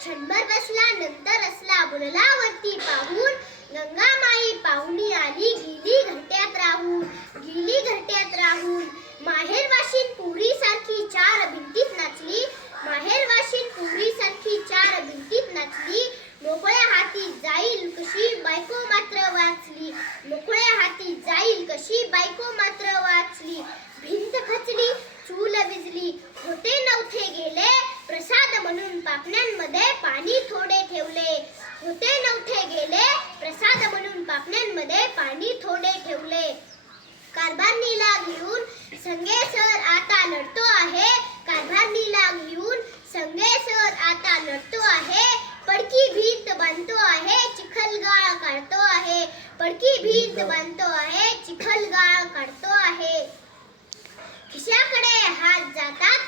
क्षणभर बसला नंतर असला बोलला वरती पाहून, गंगामाई पाहुणी आली गेली घरट्यात राहून, गेली घरट्यात राहून. माहेर वाशिन पुरी सारखी चार भिंतीत नाचली, माहेर वाशिन पुरी सारखी चार भिंतीत नाचली. मोकळ्या हाती जाईल कशी बायको मात्र वाचली, मोकळ्या हाती जाईल कशी बायको मात्र वाचली. भिंत खचली चूल विजली होते नव्हते गेले, प्रसाद म्हणून पापण्यांमध्ये पाणी थोडे ठेवले, होते नव्हते गेले प्रसाद म्हणून पापण्यांमध्ये पाणी थोडे ठेवले. कारभारणीला घेऊन संगेसर आता लढतो आहे, कारभारणीला घेऊन संगेसर आता लढतो आहे. पडकी भीत बांधतो आहे चिखलगाळ काढतो आहे, पडकी भीत बांधतो आहे चिखलगाळ काढतो आहे. खिशाकडे हात जातात